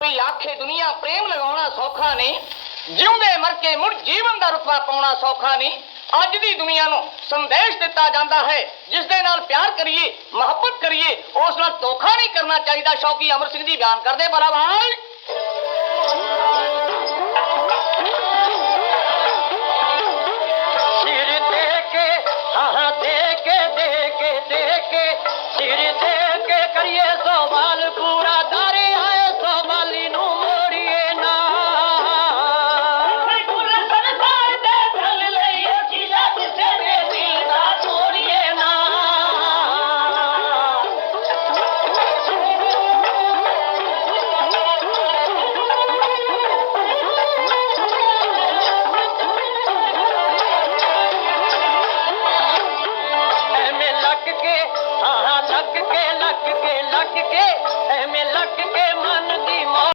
ਕੋਈ ਆਖੇ ਦੁਨੀਆ ਪ੍ਰੇਮ ਲਗਾਉਣਾ ਸੌਖਾ ਨਹੀਂ, ਜਿਉਂਦੇ ਮਰ ਕੇ ਮੁੜ ਜੀਵਨ ਦਾ ਰੁਤਬਾ ਪਾਉਣਾ ਸੌਖਾ ਨਹੀਂ, ਅੱਜ ਦੀ ਦੁਨੀਆ ਨੂੰ ਸੰਦੇਸ਼ ਦਿੱਤਾ ਜਾਂਦਾ ਹੈ, ਜਿਸ ਦੇ ਨਾਲ ਪਿਆਰ ਕਰੀਏ, ਮੁਹੱਬਤ ਕਰੀਏ, ਉਸ ਨਾਲ ਧੋਖਾ ਨਹੀਂ ਕਰਨਾ ਚਾਹੀਦਾ, ਸ਼ੌਕੀ ਅਮਰ ਸਿੰਘ ਜੀ ਬਿਆਨ ਕਰਦੇ ਬੜਾ ਭਾਈ के